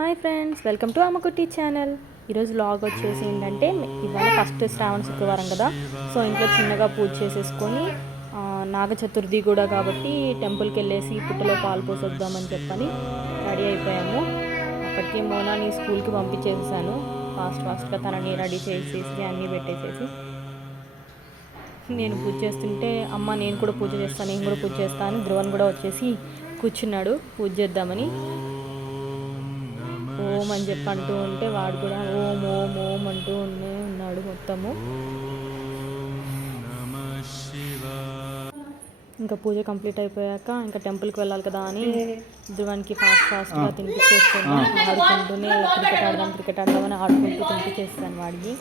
Hi friends, welcome to అమ్మకుట్టి channel. ఈరోజు vlog వచ్చేసి ఏంటంటే ఇవాళ ఫస్ట్ శ్రావణ శుక్రవారం కదా. సో ఇంట్లో చిన్నగా పూజ చేసేసుకొని నాగ చతుర్థి కూడా కాబట్టి టెంపుల్కి వెళ్ళేసి పుట్టలో పాలు పోసొద్దామని చెప్పని రెడీ అయిపోయాము. అప్పటికే మోనాని స్కూల్కి పంపించేసాను. ఫాస్ట్గా తనని రెడీ చేసేసి అన్నీ పెట్టేసేసి నేను పూజ చేస్తుంటే అమ్మ నేను కూడా పూజ చేస్తాను ధ్రువన్ కూడా వచ్చేసి కూర్చున్నాడు పూజ చేద్దామని. ఓం అని చెప్పి అంటూ ఉంటే వాడు కూడా ఓం ఓం ఓం అంటూ ఉన్నాడు మొత్తము. ఇంకా పూజ కంప్లీట్ అయిపోయాక ఇంకా టెంపుల్కి వెళ్ళాలి కదా అని ధ్రువానికి ఫాస్ట్గా తినిపించేస్తాను. ఆడుకుంటూనే క్రికెట్ ఆడదామని ఆడుకుంటూ తినిపించేస్తాను వాడికి.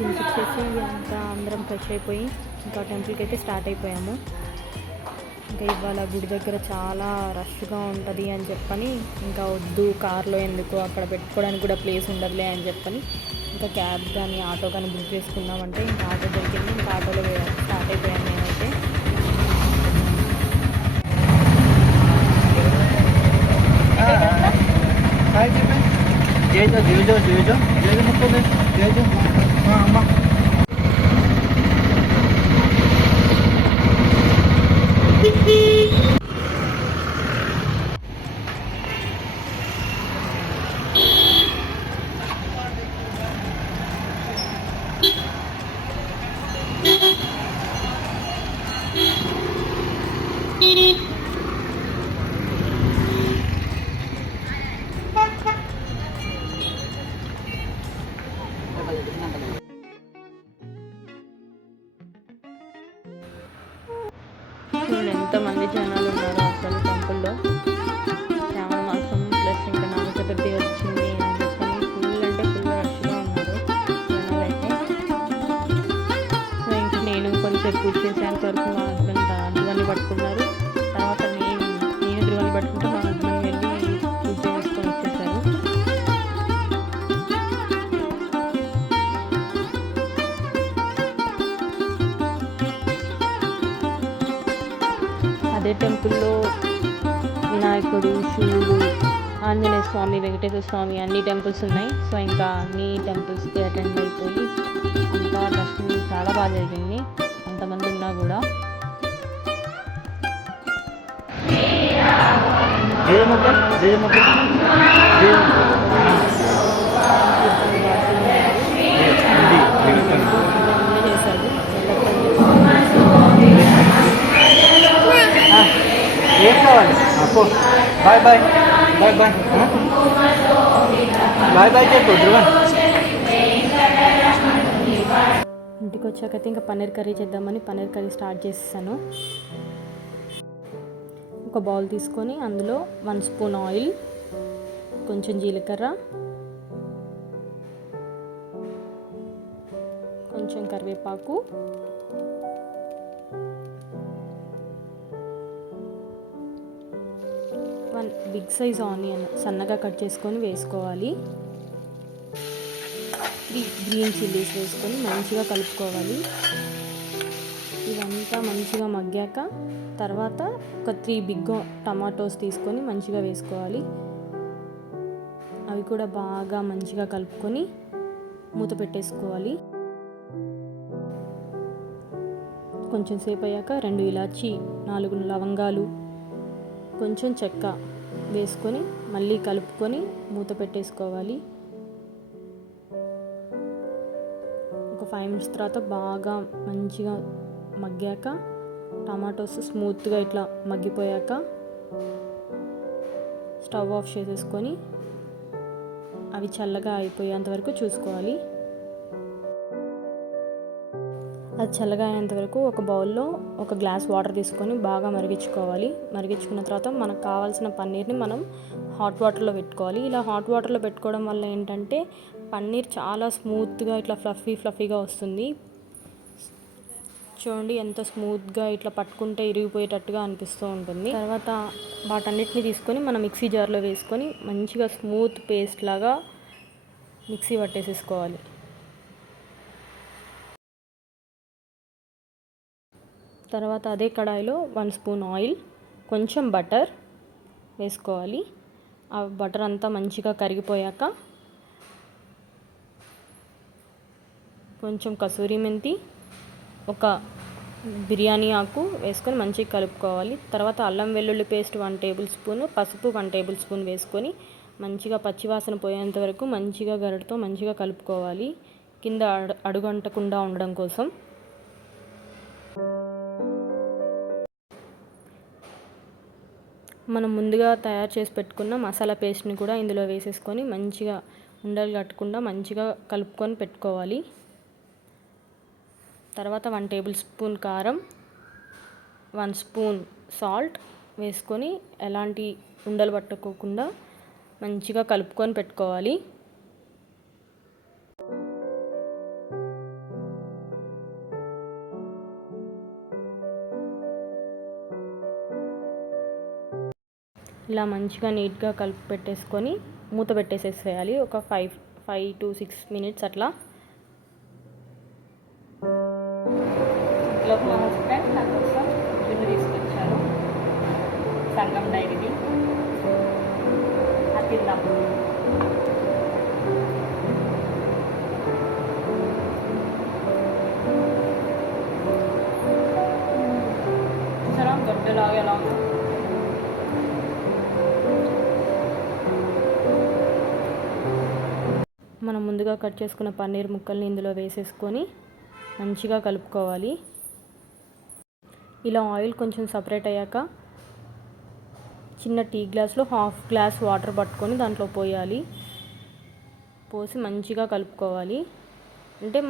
తినిపించేసి ఇంకా అందరం ఫ్రెష్ అయిపోయి ఇంకా టెంపుల్కి అయితే స్టార్ట్ అయిపోయాము. ఇంకా ఇవాళ గుడి దగ్గర చాలా రష్గా ఉంటుంది అని చెప్పని ఇంకా వద్దు కార్లో ఎందుకు, అక్కడ పెట్టుకోవడానికి కూడా ప్లేస్ ఉండదులే అని చెప్పని ఇంకా క్యాబ్ కానీ ఆటో కానీ బుక్ చేసుకుందామంటే ఇంకా ఆటో దొరికింది. ఇంకా ఆటోలో స్టార్ట్ అయిపోయాను నేనైతే. అమ్మ ఎంతమంది జనాలు ఉన్నారు అసలు టెంపుల్లో. శ్రావణ మాసం ప్లస్ ఇంకా నాగ చతుర్థి వచ్చింది అని చెప్పని ఫుల్ అంటే ఫుల్ రష్గా ఉన్నారు జనాలు అయితే. సో ఇంక నేను కొంచెం పూజ చేసేంత వరకు మా హస్బెండ్ ధ్రువాన్ని పట్టుకున్నారు. తర్వాత నేను ధ్రువాన్ని పట్టుకుంటే మా హస్బెండ్ వెళ్ళి పూజ చేసుకొని వచ్చేసారు. అదే టెంపుల్లో వినాయకుడు, శివుడు, ఆంజనేయ స్వామి, వెంకటేశ్వర స్వామి అన్ని టెంపుల్స్ ఉన్నాయి. సో ఇంకా అన్ని టెంపుల్స్కి అటెండ్ అయిపోయి అంతా దర్శనం చాలా బాగా జరిగింది అంతమంది ఉన్నా కూడా. ఏం కావాలి? Bye bye bye bye bye bye చెప్పు ధ్రువన్. ఇంటికి వచ్చాకైతే ఇంకా పన్నీర్ కర్రీ చేద్దామని పన్నీర్ కర్రీ స్టార్ట్ చేసేసాను. ఒక బౌల్ తీసుకొని అందులో 1 స్పూన్ ఆయిల్, కొంచెం జీలకర్ర, కొంచెం కరివేపాకు, బిగ్ సైజ్ ఆనియన్ సన్నగా కట్ చేసుకొని వేసుకోవాలి. 3 గ్రీన్ చిల్లీస్ వేసుకొని మంచిగా కలుపుకోవాలి. ఇవంతా మంచిగా మగ్గాక తర్వాత ఒక 3 బిగ్ టమాటోస్ తీసుకొని మంచిగా వేసుకోవాలి. అవి కూడా బాగా మంచిగా కలుపుకొని మూత పెట్టేసుకోవాలి. కొంచెం సేపు అయ్యాక 2 ఇలాచి, 4 లవంగాలు, కొంచెం చెక్క వేసుకొని మళ్ళీ కలుపుకొని మూత పెట్టేసుకోవాలి. ఒక 5 మినిట్స్ తర్వాత బాగా మంచిగా మగ్గాక టమాటోస్ స్మూత్గా ఇట్లా మగ్గిపోయాక స్టవ్ ఆఫ్ చేసేసుకొని అవి చల్లగా అయిపోయేంత వరకు చూసుకోవాలి. అది చల్లగా అయ్యేంత వరకు ఒక బౌల్లో 1 గ్లాస్ వాటర్ తీసుకొని బాగా మరిగించుకోవాలి. మరిగించుకున్న తర్వాత మనకు కావాల్సిన పన్నీర్ని మనం హాట్ వాటర్లో పెట్టుకోవాలి. ఇలా హాట్ వాటర్లో పెట్టుకోవడం వల్ల ఏంటంటే పన్నీర్ చాలా స్మూత్గా ఇట్లా ఫ్లఫీగా వస్తుంది. చూడండి ఎంత స్మూత్గా ఇట్లా పట్టుకుంటే ఇరిగిపోయేటట్టుగా అనిపిస్తూ ఉంటుంది. తర్వాత వాటన్నిటిని తీసుకొని మనం మిక్సీ జార్లో వేసుకొని మంచిగా స్మూత్ పేస్ట్ లాగా మిక్సీ పట్టేసేసుకోవాలి. తర్వాత అదే కడాయిలో 1 స్పూన్ ఆయిల్, కొంచెం బటర్ వేసుకోవాలి. ఆ బటర్ అంతా మంచిగా కరిగిపోయాక కొంచెం కసూరి మెంతి, ఒక బిర్యానీ ఆకు వేసుకొని మంచిగా కలుపుకోవాలి. తర్వాత అల్లం వెల్లుల్లి పేస్ట్ 1 టేబుల్ స్పూన్, పసుపు 1 టేబుల్ స్పూన్ వేసుకొని మంచిగా పచ్చివాసన పోయేంత వరకు మంచిగా గరిటతో మంచిగా కలుపుకోవాలి, కింద అడుగంటకుండా ఉండడం కోసం. మనం ముందుగా తయారు చేసి పెట్టుకున్న మసాలా పేస్ట్ని కూడా ఇందులో వేసేసుకొని మంచిగా ఉండలు కట్టకుండా మంచిగా కలుపుకొని పెట్టుకోవాలి. తర్వాత 1 టేబుల్ స్పూన్ కారం, 1 స్పూన్ సాల్ట్ వేసుకొని ఎలాంటి ఉండలు పట్టుకోకుండా మంచిగా కలుపుకొని పెట్టుకోవాలి. ఇలా మంచిగా నీట్గా కలిపి పెట్టేసుకొని మూత పెట్టేసేసేయాలి. ఒక 5 to 6 minutes అట్లా. ఇంట్లో మా హస్బెండ్ నా కోసం జున్ను తీసుకొచ్చారు, సంగం డైరీది. అది తిందాం. చూసారా గడ్డలాగా ఎలా ఉందో. మనం ముందుగా కట్ చేసుకున్న పన్నీర్ ముక్కల్ని ఇందులో వేసేసుకొని మంచిగా కలుపుకోవాలి. ఇలా ఆయిల్ కొంచెం సపరేట్ అయ్యాక చిన్న టీ గ్లాస్లో 1/2 గ్లాస్ వాటర్ పట్టుకొని దాంట్లో పోయాలి. పోసి మంచిగా కలుపుకోవాలి. అంటే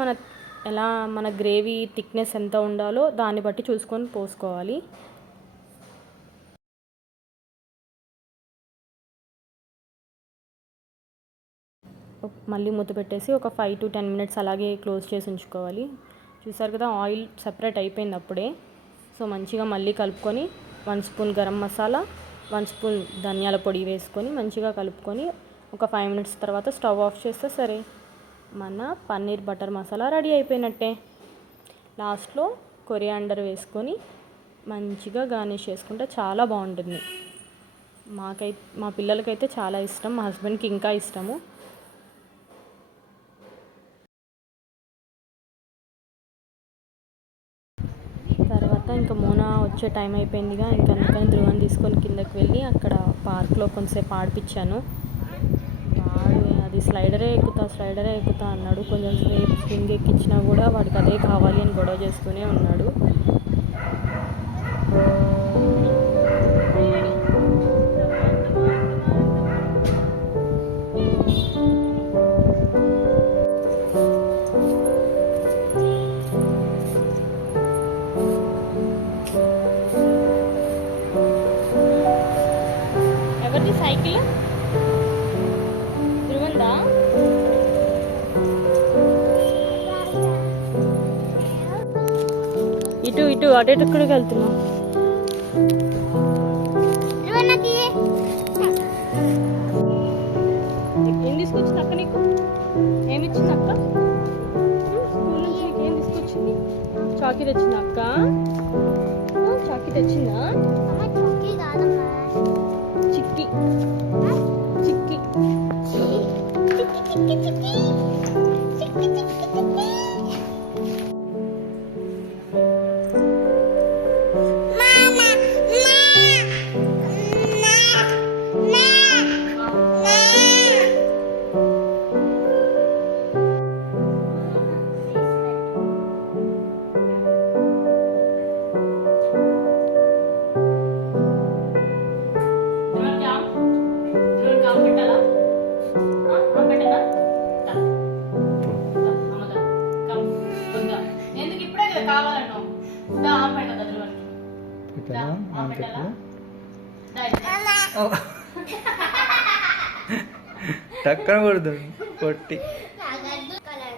మన గ్రేవీ థిక్నెస్ ఎంత ఉండాలో దాన్ని బట్టి చూసుకొని పోసుకోవాలి. మళ్ళీ మూత పెట్టేసి ఒక 5 to 10 minutes అలాగే క్లోజ్ చేసి ఉంచుకోవాలి. చూసారు కదా ఆయిల్ సపరేట్ అయిపోయింది అప్పుడే. సో మంచిగా మళ్ళీ కలుపుకొని 1 స్పూన్ గరం మసాలా, 1 స్పూన్ ధనియాల పొడి వేసుకొని మంచిగా కలుపుకొని ఒక 5 minutes తర్వాత స్టవ్ ఆఫ్ చేస్తే సరే మన పన్నీర్ బటర్ మసాలా రెడీ అయిపోయినట్టే. లాస్ట్లో కొరియాండర్ వేసుకొని మంచిగా గార్నిష్ చేసుకుంటే చాలా బాగుంటుంది. మా పిల్లలకైతే చాలా ఇష్టం, మా హస్బెండ్కి ఇంకా ఇష్టము. తర్వాత ఇంకా మోనా వచ్చే టైం అయిపోయిందిగా, ఇంకా అందుకని ధ్రువని తీసుకొని కిందకి వెళ్ళి అక్కడ పార్క్లో కొంతసేపు ఆడిపించాను. వాడు అది స్లైడరే ఎక్కుతా అన్నాడు. కొంచెం సేపు స్వింగ్ ఎక్కించినా కూడా వాడికి అదే కావాలి అని గొడవ చేస్తూనే ఉన్నాడు. ఎవరిది సైకిల్? ధ్రువందా? ఇటు అటు ఎక్కడికి వెళ్తున్నావు? ఏం తీసుకొచ్చింది అక్క నీకు? ఏమి ఇచ్చింది అక్క? స్కూల్ నుంచి నీకు ఏం తీసుకొచ్చింది? చాకీ తెచ్చింది అక్క? చాకీ తెచ్చిందా? చిక్కి చిక్కి టక్కన కొడుతుంది పొట్టి.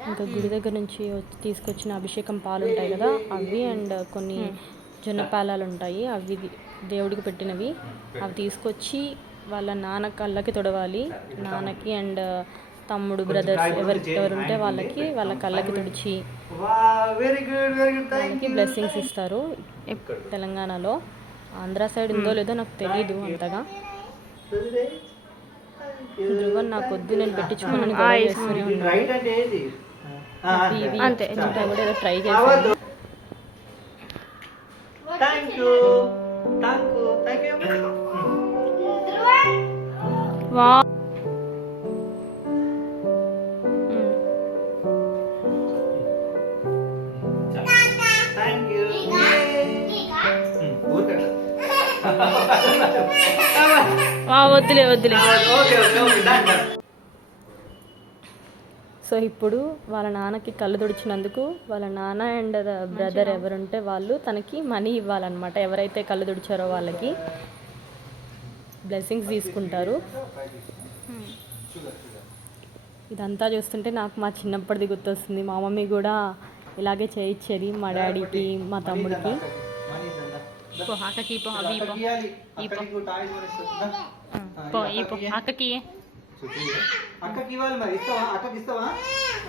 ఇంకా గుడి దగ్గర నుంచి తీసుకొచ్చిన అభిషేకం పాలు ఉంటాయి కదా, అవి అండ్ కొన్ని జొన్న పాలాలు ఉంటాయి, అవి దేవుడికి పెట్టినవి. అవి తీసుకొచ్చి వాళ్ళ నాన్న కళ్ళకి తొడవాలి, నాన్నకి అండ్ తమ్ముడు బ్రదర్స్ ఎవరుంటే వాళ్ళకి వాళ్ళ కళ్ళకి తుడిచి వెరీ గుడ్ వాళ్ళకి బ్లెస్సింగ్స్ ఇస్తారు తెలంగాణలో. ఆంధ్ర సైడ్ ఉందో లేదో నాకు తెలీదు అంతగా. ధ్రువన్ నాకు వద్దు, నేను పెట్టించుకున్నాను గొడవ చేస్తూనే ఉన్నాడు. రైట్ అంటే ఏది అంతే కూడా ఏదో ట్రై చేశాను. థ్యాంక్ యూ వద్దులే. సో ఇప్పుడు వాళ్ళ నాన్నకి కళ్ళు తుడిచినందుకు వాళ్ళ నాన్న అండ్ బ్రదర్ ఎవరుంటే వాళ్ళు తనకి మనీ ఇవ్వాలన్నమాట. ఎవరైతే కళ్ళు తుడిచారో వాళ్ళకి బ్లెస్సింగ్స్ తీసుకుంటారు. ఇదంతా చూస్తుంటే నాకు మా చిన్నప్పటిది గుర్తొస్తుంది. మా మమ్మీ కూడా ఇలాగే చేయించేది మా డాడీకి మా తమ్ముడికి.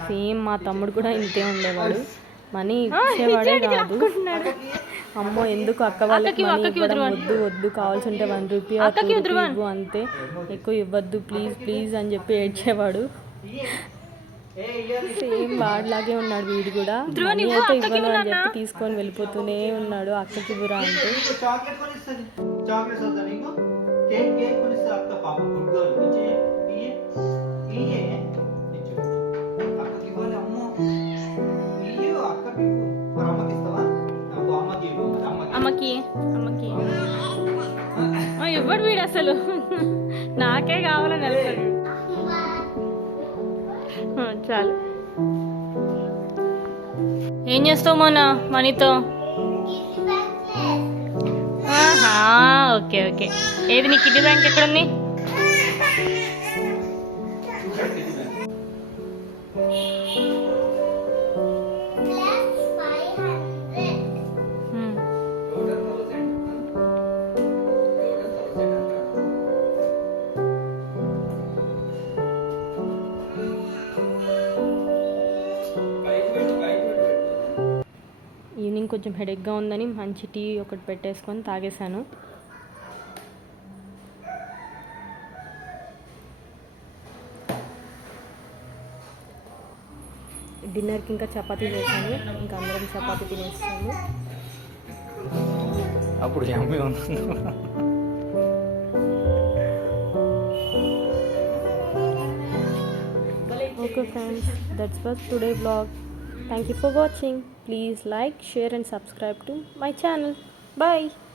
సేమ్ మా తమ్ముడు కూడా ఇంతే ఉండేవాడు. మనీ ఇచ్చేవాడే కాదు. అమ్మో ఎందుకు అక్క వాళ్ళకి వద్దు కావాల్సి ఉంటే 1 రూపీ ఇవ్వు అంతే, ఎక్కువ ఇవ్వద్దు ప్లీజ్ అని చెప్పి ఏడ్చేవాడు. సేమ్ వాడిలాగే ఉన్నాడు వీడు కూడా. మనీ అయితే ఇవ్వను అని చెప్పి తీసుకొని వెళ్ళిపోతూనే ఉన్నాడు. అక్కకి ఇవ్వరా అంటే అమ్మకి ఇవ్వడు వీడు అసలు. నాకే కావాలని వెళ్తాడు. చాలు. ఏం చేస్తావు మొన్న మనీతో? ఓకే ఏది నీ కిడ్నీ బ్యాంక్ ఎక్కడుంది? ఈవినింగ్ కొంచెం హెడేక్గా ఉందని మంచి టీ ఒకటి పెట్టేసుకొని తాగేశాను. డిన్నర్కి ఇంకా చపాతీ చేశాను. ఇంకా అందరం చపాతీ తినేస్తాము. అప్పుడు Okay friends, that's was today vlog. Thank you for watching. Please like, share and subscribe to my channel. Bye.